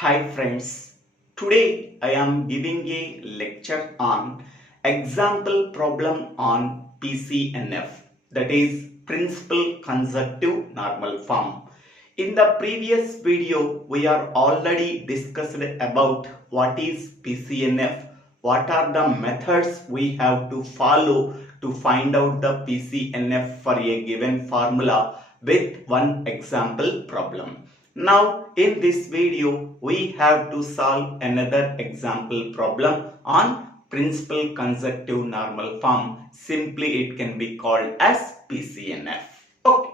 Hi friends, today I am giving a lecture on example problem on PCNF, that is principal consecutive normal form. In the previous video we are already discussed about what is PCNF, what are the methods we have to follow to find out the PCNF for a given formula with one example problem. Now in this video we have to solve another example problem on principal consecutive normal form. Simply it can be called as PCNF. Okay.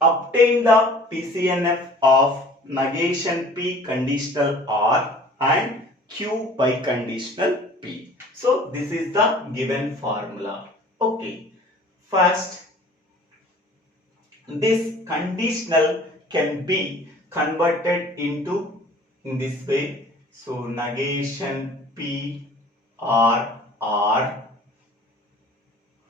Obtain the PCNF of negation P conditional R and Q biconditional P. So this is the given formula. Okay. First, this conditional can be converted into in this way. So negation P R R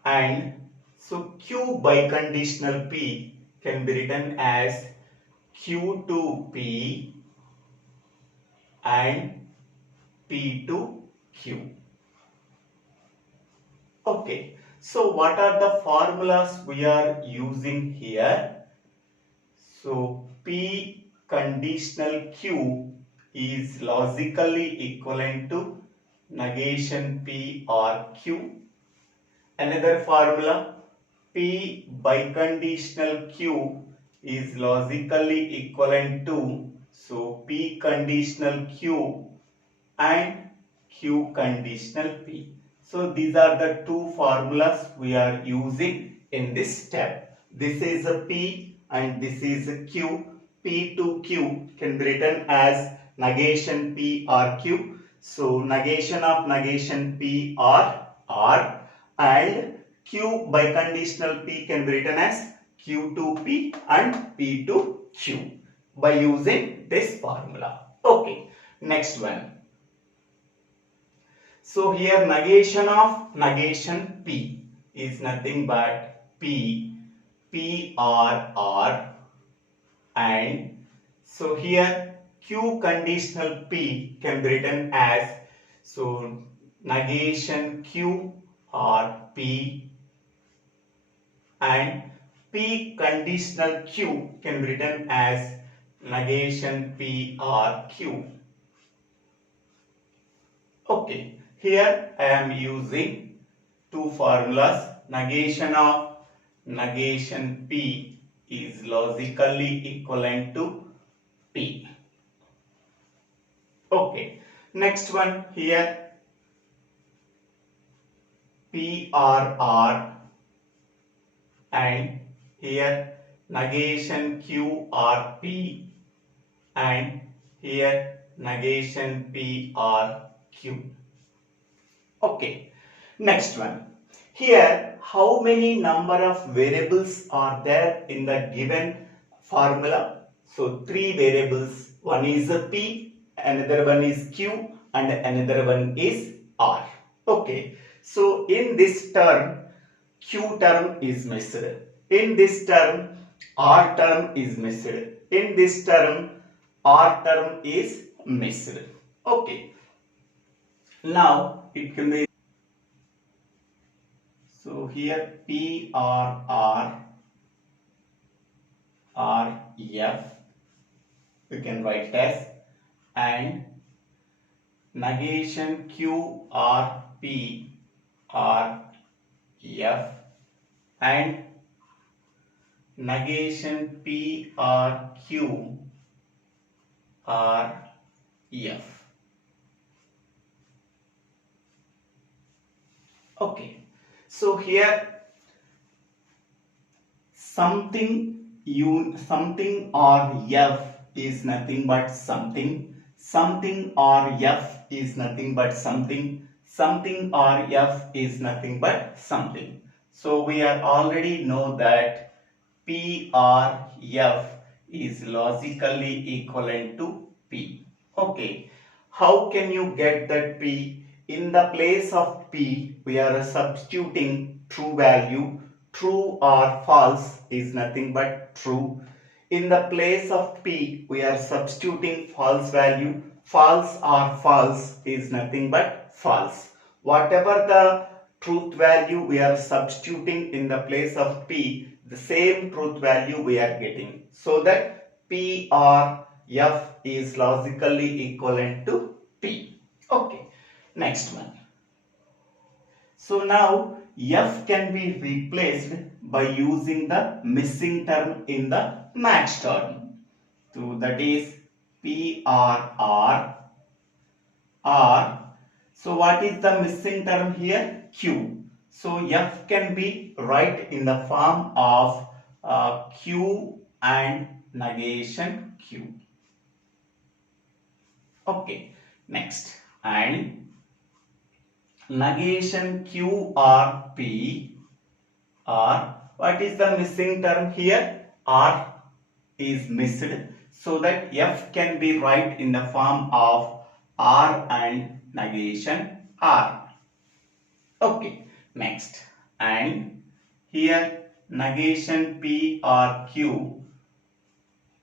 and so Q biconditional P can be written as Q2P and P2Q. Okay, so what are the formulas we are using here? So P conditional Q is logically equivalent to negation P or Q. Another formula, P biconditional Q is logically equivalent to, so P conditional Q and Q conditional P. So these are the two formulas we are using in this step. This is a P and this is a Q. P to Q can be written as negation P or Q. So negation of negation P or R and Q biconditional P can be written as Q2P and P2Q by using this formula. Okay, next one. So here negation of negation P is nothing but P, P R R, and so here Q conditional P can be written as, so negation Q or P and P conditional Q can be written as negation P or Q. Okay, here I am using two formulas. Negation of negation P is logically equivalent to P. Okay, next one here, PRR and here negation QRP and here negation PRQ. Okay, next one. Here how many number of variables are there in the given formula? So three variables. One is a P, another one is Q and another one is R. Okay, so in this term Q term is missed. In this term R term is missed. In this term R term is missed. Okay, now it can be, so here P R R R F we can write as, and negation Q R P R F and negation P R Q R F. Okay, so here something or F is nothing but something. Something or F is nothing but something. Something or F is nothing but something. So we are already know that P or F is logically equivalent to P. Okay, how can you get that P? In the place of P we are substituting true value. True or false is nothing but true. In the place of P, we are substituting false value. False or false is nothing but false. Whatever the truth value we are substituting in the place of P, the same truth value we are getting. So that P or F is logically equivalent to P. Okay, next one. So now F can be replaced by using the missing term in the match term. So that is P or R. So what is the missing term here? Q. So F can be write in the form of Q and negation Q. Okay, next. And negation Q or P, or what is the missing term here? R is missed, so that F can be write in the form of R and negation R. Okay, next. And here negation P or Q,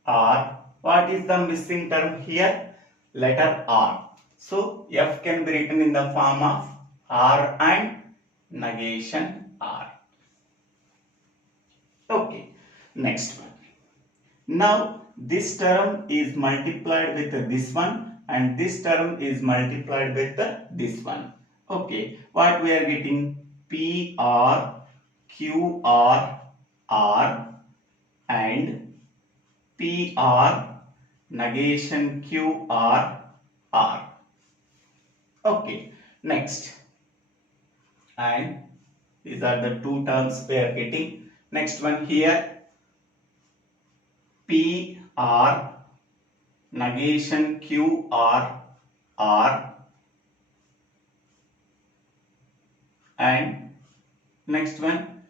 or what is the missing term here? Letter R. So F can be written in the form of R and negation R. Okay, next one. Now this term is multiplied with this one and this term is multiplied with this one. Okay, what we are getting? P R Q R R and P R negation Q R R. Okay, next. And these are the two terms we are getting. Next one here, P R negation Q R R, and next one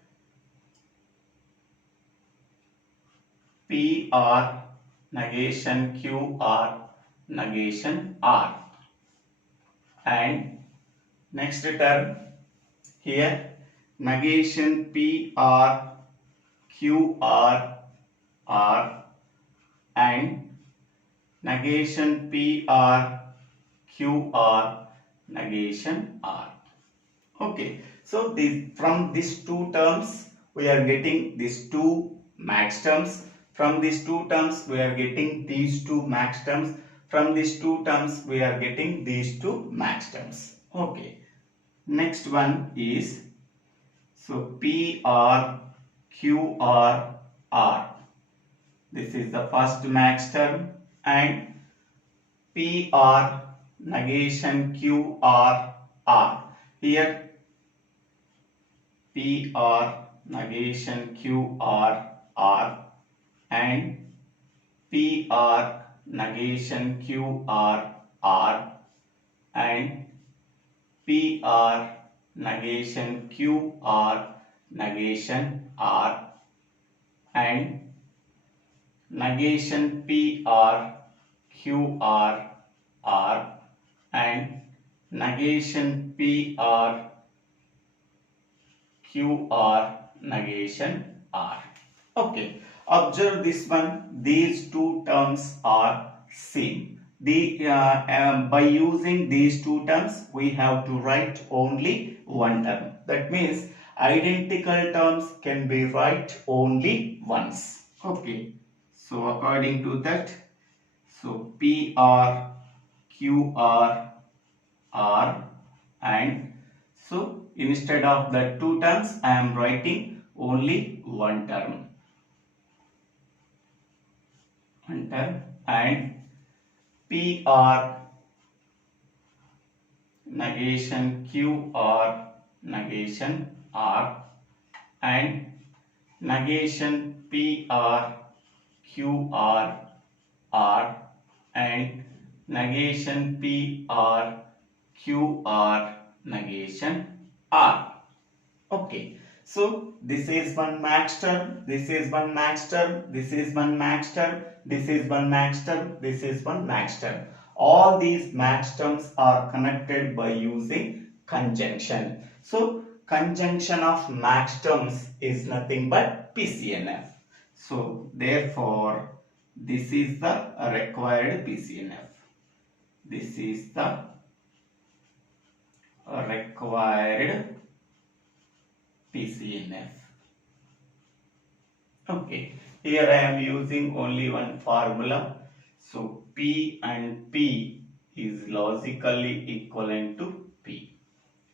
P R negation Q R negation R, and next term here negation P R Q R R and negation P R Q R negation R. Okay, so from these two terms we are getting these two max terms. From these two terms we are getting these two max terms. From these two terms we are getting these two max terms. Okay, next one is, so P R Q R R. This is the first max term, and P R negation Q R R. Here P R negation Q R R and P R negation Q R R and P R negation Q R negation R and negation P R Q R R and negation P R Q R negation R. Okay, observe this one. These two terms are same. By using these two terms, we have to write only one term. That means identical terms can be write only once. Okay, so according to that, so P R Q R R, and so instead of the two terms I am writing only one term. And P R negation Q R negation R and negation P R Q R R and negation P R Q R negation R. Okay, so this is one max term, this is one max term, this is one max term, this is one max term, this is one max term. All these max terms are connected by using conjunction. So conjunction of max terms is nothing but PCNF. So therefore this is the required PCNF. This is the required PCNF. Okay, here I am using only one formula. So P and P is logically equivalent to P.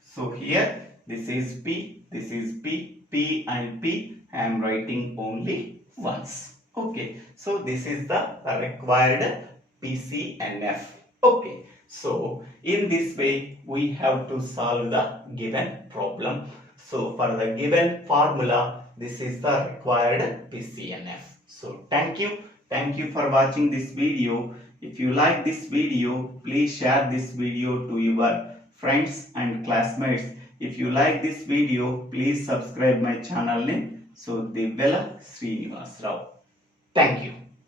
So here this is P, this is P, P and P I am writing only once. Okay, so this is the required PCNF. Okay, so in this way we have to solve the given problem. So for the given formula, this is the required PCNF. So thank you for watching this video. If you like this video, please share this video to your friends and classmates. If you like this video, please subscribe my channel name. So Divvela Srinivas Rao. Thank you.